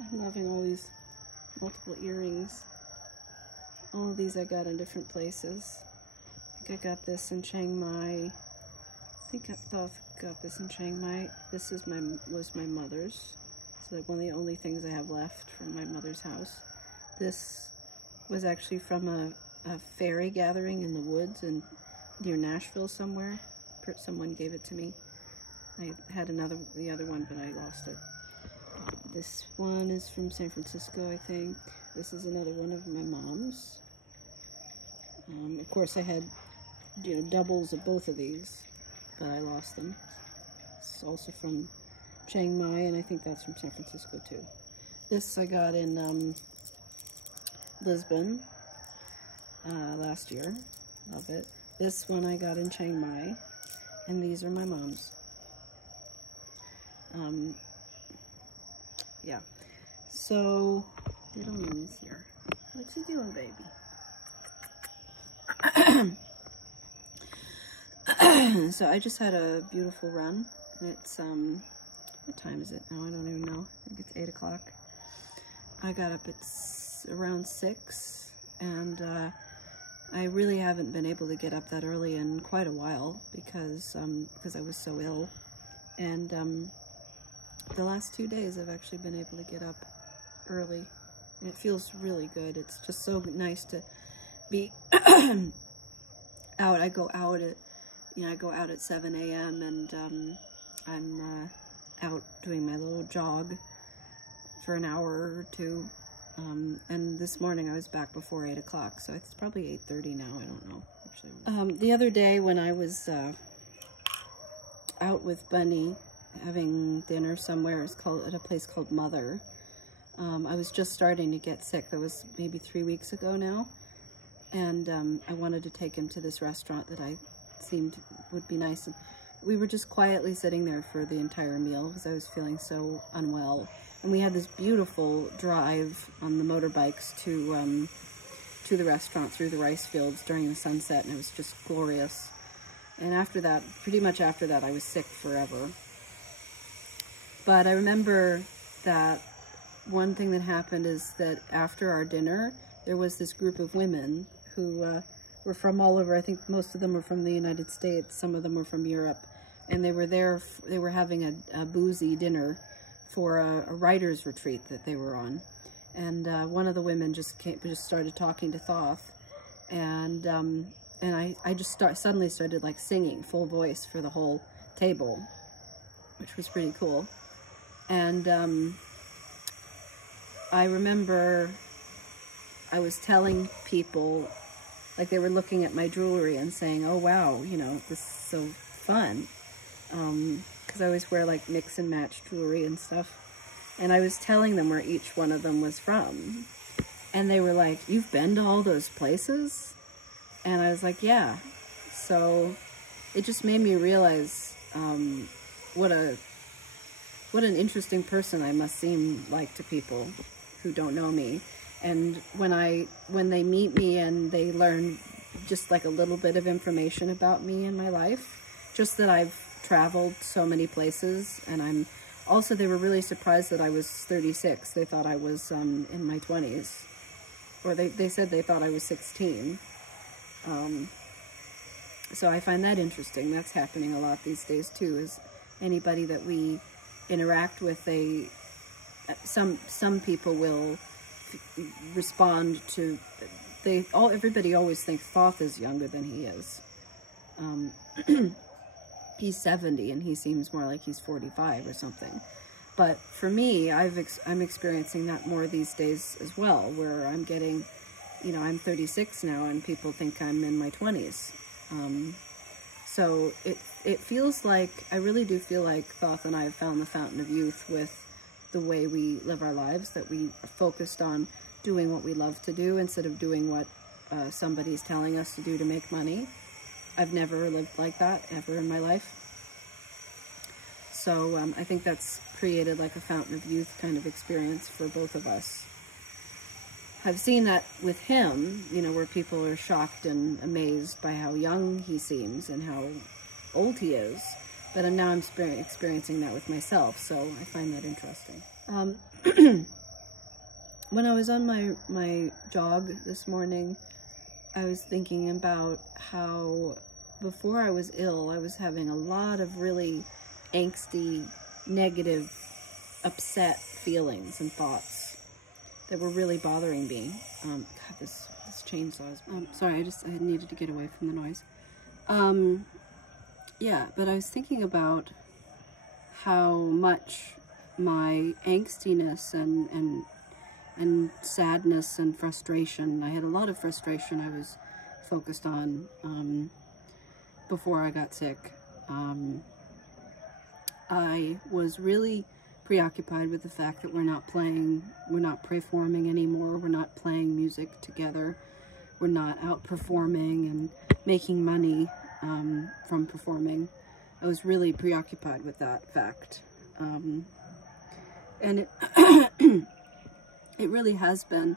I'm loving all these multiple earrings. All of these I got in different places. I think I got this in Chiang Mai. I think I thought I got this in Chiang Mai. This was my mother's. It's like one of the only things I have left from my mother's house. This was actually from a fairy gathering in the woods near Nashville somewhere. Someone gave it to me. I had the other one, but I lost it. This one is from San Francisco, I think. This is another one of my mom's. Of course, I had, doubles of both of these, but I lost them. It's also from Chiang Mai, and I think that's from San Francisco too. This I got in Lisbon last year. Love it. This one I got in Chiang Mai, and these are my mom's. Yeah. So, little Minnie's here. What you doing, baby? So I just had a beautiful run. It's what time is it now? I don't even know. I think it's 8 o'clock. I got up at around 6, and I really haven't been able to get up that early in quite a while because I was so ill. And the last 2 days I've actually been able to get up early, and it feels really good. It's just so nice to be out. I go out at 7 a.m. and I'm out doing my little jog for an hour or two. And this morning I was back before 8 o'clock, so it's probably 8:30 now. I don't know, actually. The other day when I was out with Bunny having dinner somewhere, at a place called Mother. I was just starting to get sick. That was maybe 3 weeks ago now. And I wanted to take him to this restaurant that I seemed would be nice. And we were just quietly sitting there for the entire meal because I was feeling so unwell. And we had this beautiful drive on the motorbikes to the restaurant through the rice fields during the sunset, and it was just glorious. And after that, pretty much after that, I was sick forever. But I remember that one thing that happened is that after our dinner, there was this group of women who were from all over. I think most of them were from the United States, some of them were from Europe, and they were there. They were having a boozy dinner for a writer's retreat that they were on. And one of the women just started talking to Thoth, and I just suddenly started like singing full voice for the whole table, which was pretty cool. And I remember I was telling people, like they were looking at my jewelry and saying, "Oh wow, this is so fun," because I always wear like mix and match jewelry and stuff. And I was telling them where each one of them was from, and they were like, "You've been to all those places?" And I was like, "Yeah." So it just made me realize what an interesting person I must seem like to people who don't know me. And when they meet me and they learn just like a little bit of information about me and my life, just that I've traveled so many places, and they were really surprised that I was 36. They thought I was in my 20s, or they said they thought I was 16. So I find that interesting. That's happening a lot these days too, is anybody that we interact with, some people will respond to, everybody always thinks Thoth is younger than he is. He's 70 and he seems more like he's 45 or something. But for me, I'm experiencing that more these days as well, where I'm getting, I'm 36 now and people think I'm in my 20s. So it feels like, I really do feel like Thoth and I have found the fountain of youth with the way we live our lives, that we are focused on doing what we love to do instead of doing what somebody's telling us to do to make money. I've never lived like that ever in my life. So I think that's created like a fountain of youth kind of experience for both of us. I've seen that with him, where people are shocked and amazed by how young he seems and how old he is. But now I'm experiencing that with myself, so I find that interesting. when I was on my jog this morning, I was thinking about how before I was ill, I was having a lot of really angsty, negative, upset feelings and thoughts that were really bothering me. God, this chainsaw is... sorry, I needed to get away from the noise. Yeah, but I was thinking about how much my angstiness and sadness and frustration, I had a lot of frustration I was focused on before I got sick. I was really preoccupied with the fact that we're not performing anymore, we're not playing music together, we're not out performing and making money from performing. I was really preoccupied with that fact. And it, it really has been,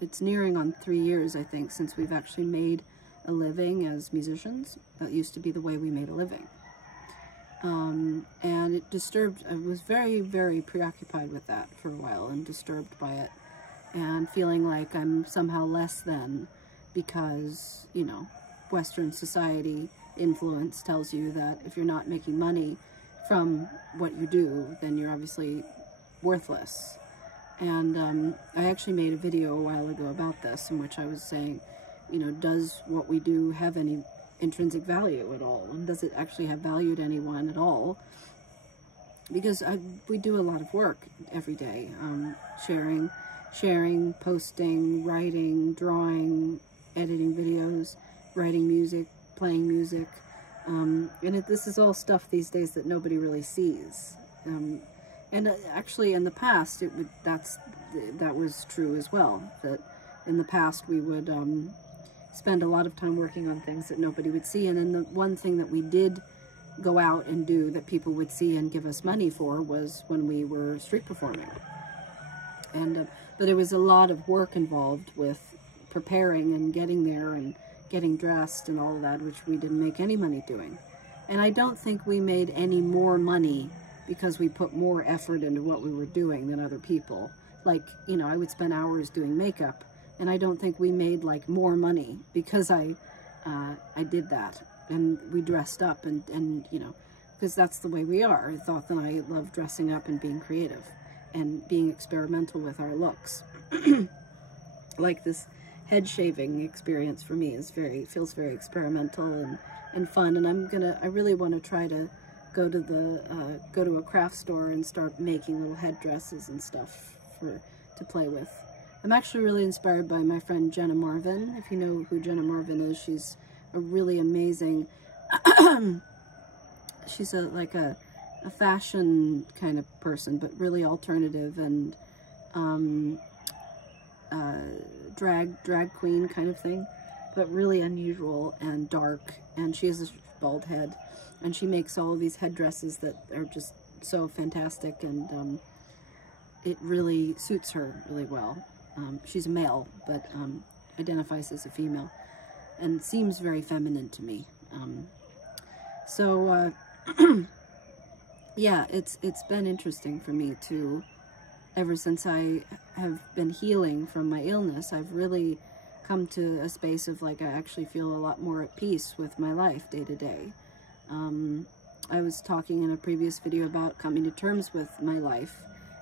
it's nearing on 3 years, I think, since we've actually made a living as musicians. That used to be the way we made a living. And it disturbed, I was very, very preoccupied with that for a while and disturbed by it and feeling like I'm somehow less than because, you know, Western society influence tells you that if you're not making money from what you do, then you're obviously worthless. And I actually made a video a while ago about this in which I was saying, you know, does what we do have any intrinsic value at all? And does it actually have value to anyone at all? Because we do a lot of work every day, sharing, posting, writing, drawing, editing videos, writing music, playing music. And this is all stuff these days that nobody really sees. And actually in the past, that was true as well. That in the past we would spend a lot of time working on things that nobody would see. And then the one thing that we did go out and do that people would see and give us money for was when we were street performing. And but there was a lot of work involved with preparing and getting there and getting dressed and all of that, which we didn't make any money doing. And I don't think we made any more money because we put more effort into what we were doing than other people. Like, you know, I would spend hours doing makeup, and I don't think we made like more money because I did that. And we dressed up and you know, because that's the way we are. I thought that I love dressing up and being creative and being experimental with our looks. Like this head shaving experience for me is feels very experimental and fun. And I really want to try to go to a craft store and start making little headdresses and stuff to play with. I'm actually really inspired by my friend Jenna Marvin. If you know who Jenna Marvin is, she's a really amazing, she's like a fashion kind of person, but really alternative and drag queen kind of thing, but really unusual and dark. And she has a bald head, and she makes all of these headdresses that are just so fantastic, and it really suits her really well. She's a male, but identifies as a female, and seems very feminine to me. Yeah, it's been interesting for me to, ever since I have been healing from my illness, I've really come to a space of like, I actually feel a lot more at peace with my life day to day. I was talking in a previous video about coming to terms with my life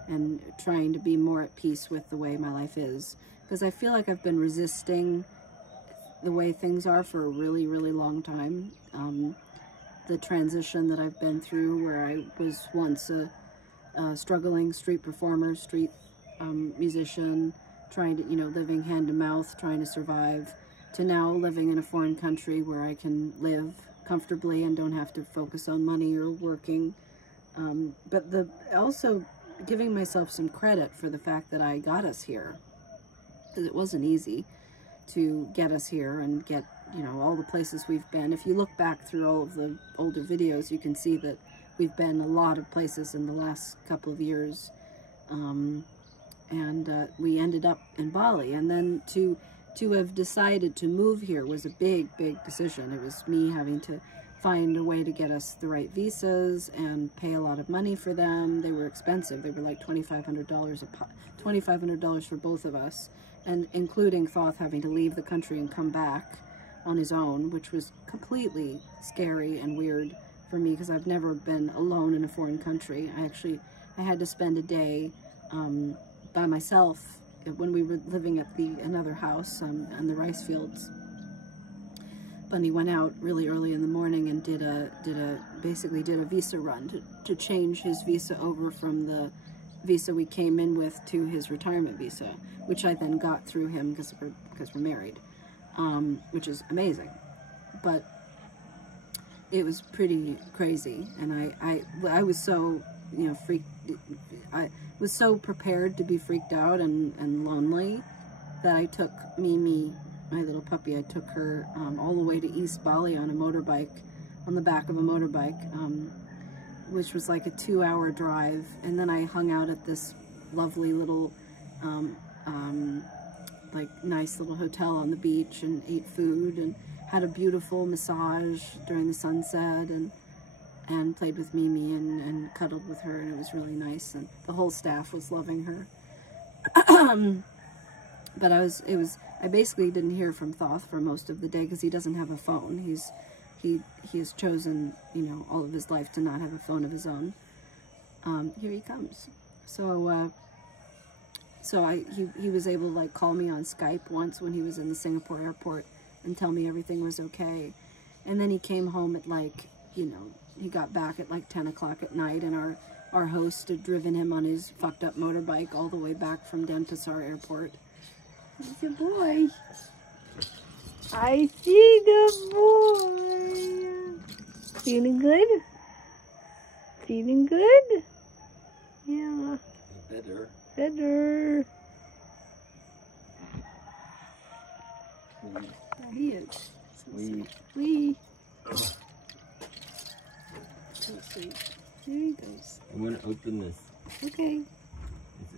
and trying to be more at peace with the way my life is, because I feel like I've been resisting the way things are for a really, really long time. The transition that I've been through, where I was once a struggling street performer, street musician, trying to, you know, living hand to mouth, trying to survive, to now living in a foreign country where I can live comfortably and don't have to focus on money or working. But also giving myself some credit for the fact that I got us here, because it wasn't easy to get us here and get, you know, all the places we've been. If you look back through all of the older videos, you can see that we've been a lot of places in the last couple of years. We ended up in Bali, and then to have decided to move here was a big decision. It was me having to find a way to get us the right visas and pay a lot of money for them. They were expensive. They were like $2,500 $2,500 for both of us, and including Thoth having to leave the country and come back on his own, which was completely scary and weird for me because I've never been alone in a foreign country. I had to spend a day by myself when we were living at another house on the rice fields. Bunny went out really early in the morning and basically did a visa run to change his visa over from the visa we came in with to his retirement visa, which I then got through him because we're married, which is amazing. But it was pretty crazy, and I was so, you know, I was so prepared to be freaked out and lonely that I took Mimi, my little puppy, I took her all the way to East Bali on a motorbike, on the back of a motorbike, which was like a 2-hour drive. And then I hung out at this lovely little, like nice little hotel on the beach and ate food and had a beautiful massage during the sunset and played with Mimi and cuddled with her, and it was really nice. And the whole staff was loving her. But I basically didn't hear from Thoth for most of the day because he doesn't have a phone. He has chosen, you know, all of his life to not have a phone of his own. Here he comes. So he was able to like call me on Skype once when he was in the Singapore airport and tell me everything was okay. And then he came home at like, you know, he got back at like 10 o'clock at night, and our host had driven him on his fucked up motorbike all the way back from Denpasar airport. He's a boy. I see the boy. Feeling good? Feeling good? Yeah. Better. Better. There he is. Wee. So sweet. There he goes. I'm gonna open this. Okay.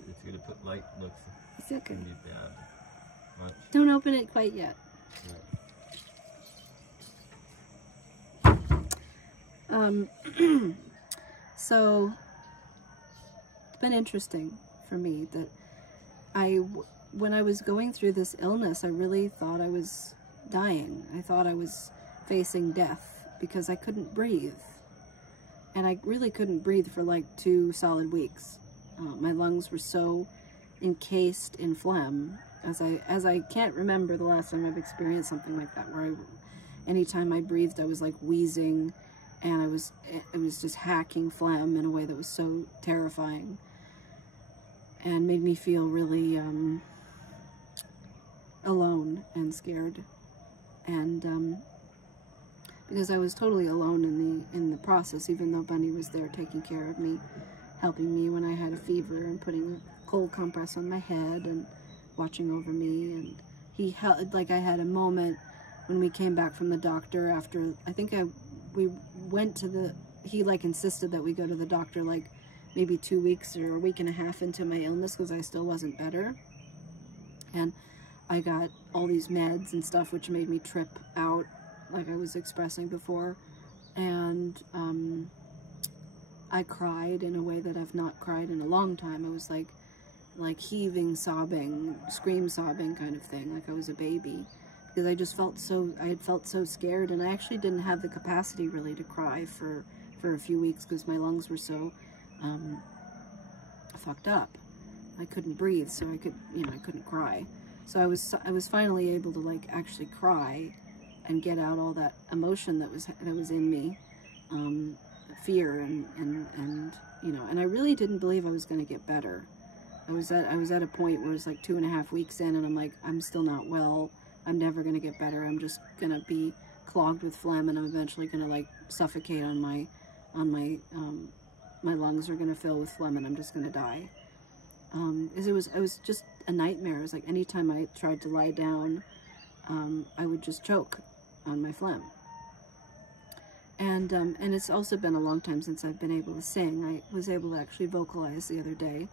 It's gonna put light looks. It's okay. Gonna be bad. Watch. Don't open it quite yet. Yeah. So it's been interesting for me that when I was going through this illness, I really thought I was dying. I thought I was facing death because I couldn't breathe. And I really couldn't breathe for like 2 solid weeks. My lungs were so encased in phlegm, as I can't remember the last time I've experienced something like that, where anytime I breathed, I was like wheezing, and it was just hacking phlegm in a way that was so terrifying, and made me feel really alone and scared, and because I was totally alone in the process, even though Bunny was there taking care of me, helping me when I had a fever and putting a cold compress on my head and watching over me. And he held, like, I had a moment when we came back from the doctor after, I think we went to he like insisted that we go to the doctor like maybe 2 weeks or a week and a half into my illness because I still wasn't better. And I got all these meds and stuff which made me trip out, like I was expressing before. And I cried in a way that I've not cried in a long time. I was like heaving, sobbing, scream sobbing kind of thing, like I was a baby, because I just felt I had felt so scared, and I actually didn't have the capacity really to cry for a few weeks because my lungs were so fucked up. I couldn't breathe, so I couldn't cry. So I was finally able to like actually cry and get out all that emotion that was in me, fear and you know. And I really didn't believe I was going to get better. I was at a point where it's like 2.5 weeks in, and I'm like, I'm still not well. I'm never going to get better. I'm just going to be clogged with phlegm, and I'm eventually going to like suffocate on my my lungs are going to fill with phlegm, and I'm just going to die. It was just a nightmare. It was like anytime I tried to lie down, I would just choke on my phlegm. And it's also been a long time since I've been able to sing. I was able to actually vocalize the other day,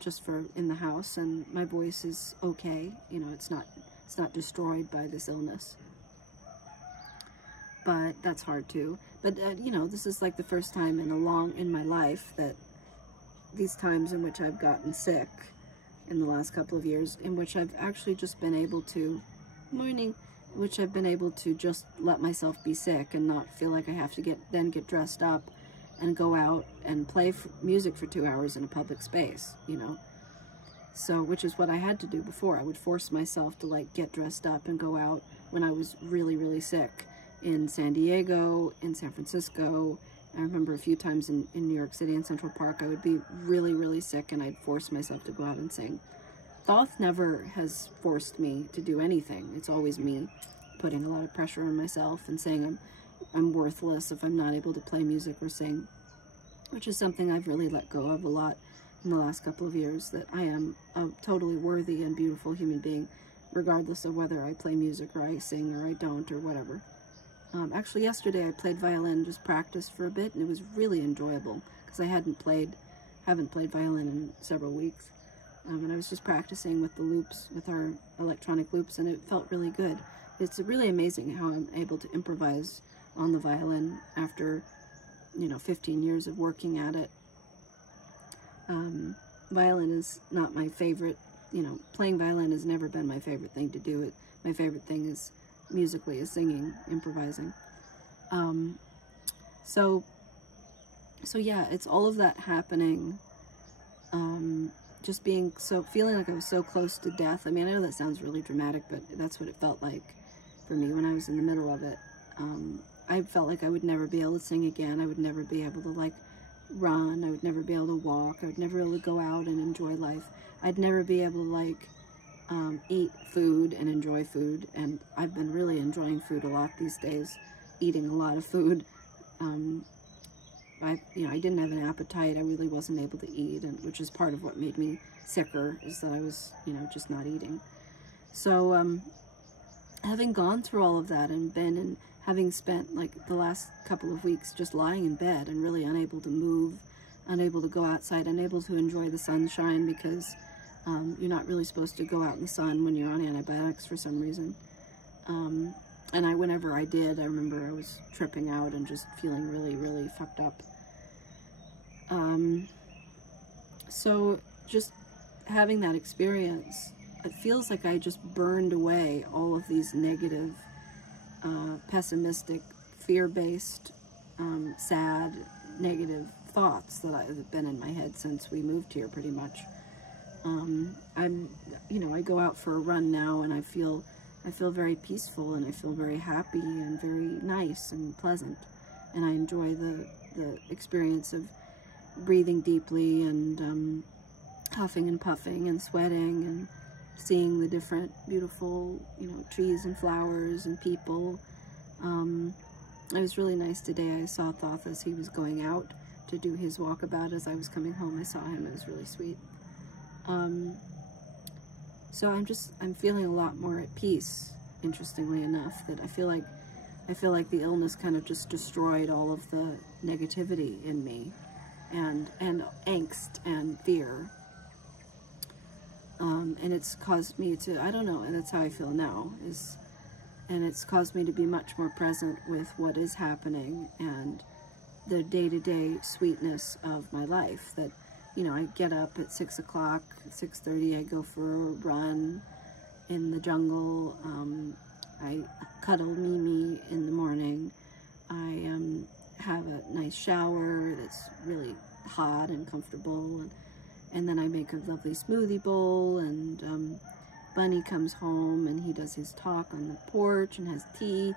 just in the house, and my voice is okay. You know, it's not destroyed by this illness. but that's hard too. But you know, this is like the first time in my life that these times in which I've gotten sick in the last couple of years, in which I've actually just been able to, which I've been able to just let myself be sick and not feel like I have to get dressed up and go out and play music for 2 hours in a public space, you know. So, which is what I had to do before. I would force myself to like get dressed up and go out when I was really, really sick in San Diego, in San Francisco. I remember a few times in New York City in Central Park, I would be really, really sick and I'd force myself to go out and sing. Thoth never has forced me to do anything. It's always me putting a lot of pressure on myself and saying I'm worthless if I'm not able to play music or sing, which is something I've really let go of a lot in the last couple of years, that I am a totally worthy and beautiful human being, regardless of whether I play music or I sing or I don't or whatever. Actually, yesterday I played violin, just practiced for a bit, and it was really enjoyable because I haven't played violin in several weeks. And I was just practicing with the loops, with our electronic loops, and it felt really good. It's really amazing how I'm able to improvise on the violin after, you know, 15 years of working at it. Violin is not my favorite, you know, playing violin has never been my favorite thing to do. My favorite thing is musically is singing, improvising. So yeah, it's all of that happening. Just feeling like I was so close to death. I mean, I know that sounds really dramatic, but that's what it felt like for me when I was in the middle of it. I felt like I would never be able to sing again. I would never be able to like run. I would never be able to walk. I would never be able to go out and enjoy life. I'd never be able to like eat food and enjoy food. And I've been really enjoying food a lot these days, eating a lot of food. I didn't have an appetite. I really wasn't able to eat, and which is part of what made me sicker, is that I was, you know, just not eating. So, having gone through all of that and having spent like the last couple of weeks just lying in bed and really unable to move, unable to go outside, unable to enjoy the sunshine because you're not really supposed to go out in the sun when you're on antibiotics for some reason. And whenever I did, I remember I was tripping out and just feeling really, really fucked up. So just having that experience, it feels like I just burned away all of these negative, pessimistic, fear-based, sad, negative thoughts that have been in my head since we moved here, pretty much. I go out for a run now and I feel very peaceful and I feel very happy and very nice and pleasant. And I enjoy the experience of breathing deeply and huffing and puffing and sweating and seeing the different beautiful, you know, trees and flowers and people. It was really nice today. I saw Thoth as he was going out to do his walkabout. As I was coming home, I saw him. It was really sweet. So I'm feeling a lot more at peace, interestingly enough, that I feel like the illness kind of just destroyed all of the negativity in me and angst and fear. And it's caused me to, I don't know, and that's how I feel now, and it's caused me to be much more present with what is happening and the day-to-day sweetness of my life. That, you know, I get up at 6 o'clock, 6:30, I go for a run in the jungle. I cuddle Mimi in the morning. I have a nice shower that's really hot and comfortable, and then I make a lovely smoothie bowl, and Bunny comes home and he does his talk on the porch and has tea,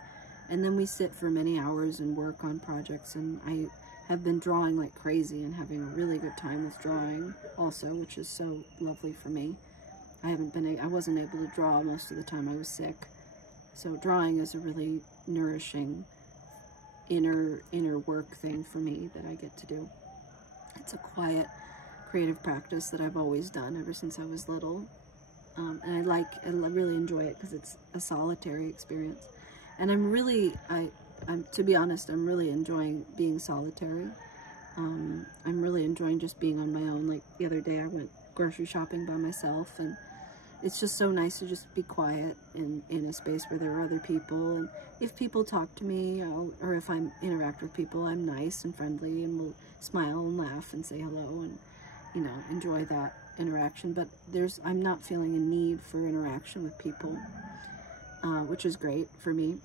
and then we sit for many hours and work on projects, and I have been drawing like crazy and having a really good time with drawing also, which is so lovely for me. I wasn't able to draw most of the time I was sick. So drawing is a really nourishing inner work thing for me that I get to do. It's a quiet, creative practice that I've always done ever since I was little. And I really enjoy it because it's a solitary experience. And to be honest, I'm really enjoying being solitary. I'm really enjoying just being on my own. Like the other day I went grocery shopping by myself, and it's just so nice to just be quiet in a space where there are other people. And if people talk to me, or if I interact with people, I'm nice and friendly and will smile and laugh and say hello and, you know, enjoy that interaction. But I'm not feeling a need for interaction with people, which is great for me,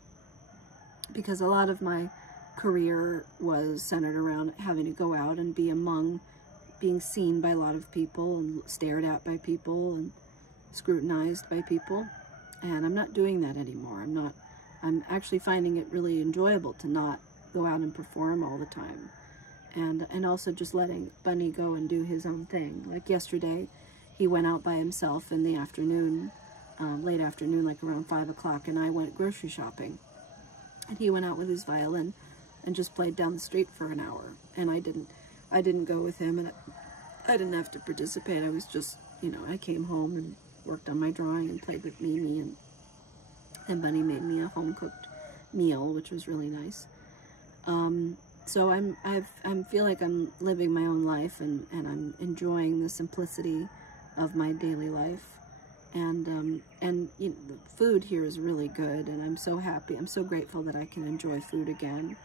because a lot of my career was centered around having to go out and being seen by a lot of people and stared at by people and scrutinized by people. And I'm not doing that anymore. I'm actually finding it really enjoyable to not go out and perform all the time. And also just letting Bunny go and do his own thing. Like yesterday, he went out by himself in the afternoon, late afternoon, like around 5 o'clock, and I went grocery shopping. And he went out with his violin and just played down the street for an hour. And I didn't go with him, and I didn't have to participate. I was just, you know, I came home and worked on my drawing and played with Mimi, and Bunny made me a home-cooked meal, which was really nice. So I feel like I'm living my own life, and I'm enjoying the simplicity of my daily life. And you know, the food here is really good, and I'm so happy. I'm so grateful that I can enjoy food again.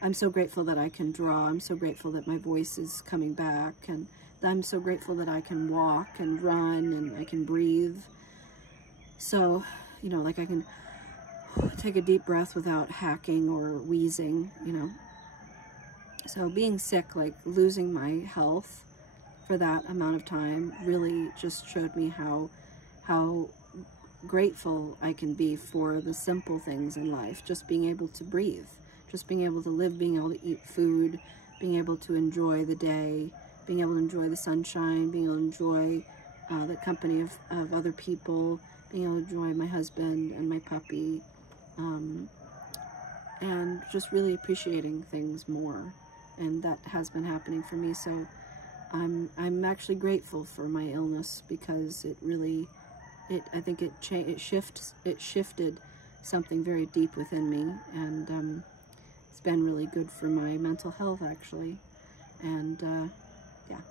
I'm so grateful that I can draw. I'm so grateful that my voice is coming back, and I'm so grateful that I can walk and run and I can breathe. So, you know, like I can take a deep breath without hacking or wheezing, you know. So being sick, like losing my health for that amount of time, really just showed me how grateful I can be for the simple things in life. Just being able to breathe, just being able to live, being able to eat food, being able to enjoy the day, being able to enjoy the sunshine, being able to enjoy the company of other people, being able to enjoy my husband and my puppy, and just really appreciating things more. And that has been happening for me. So I'm actually grateful for my illness, because it really, I think it shifted something very deep within me, and it's been really good for my mental health, actually. And yeah.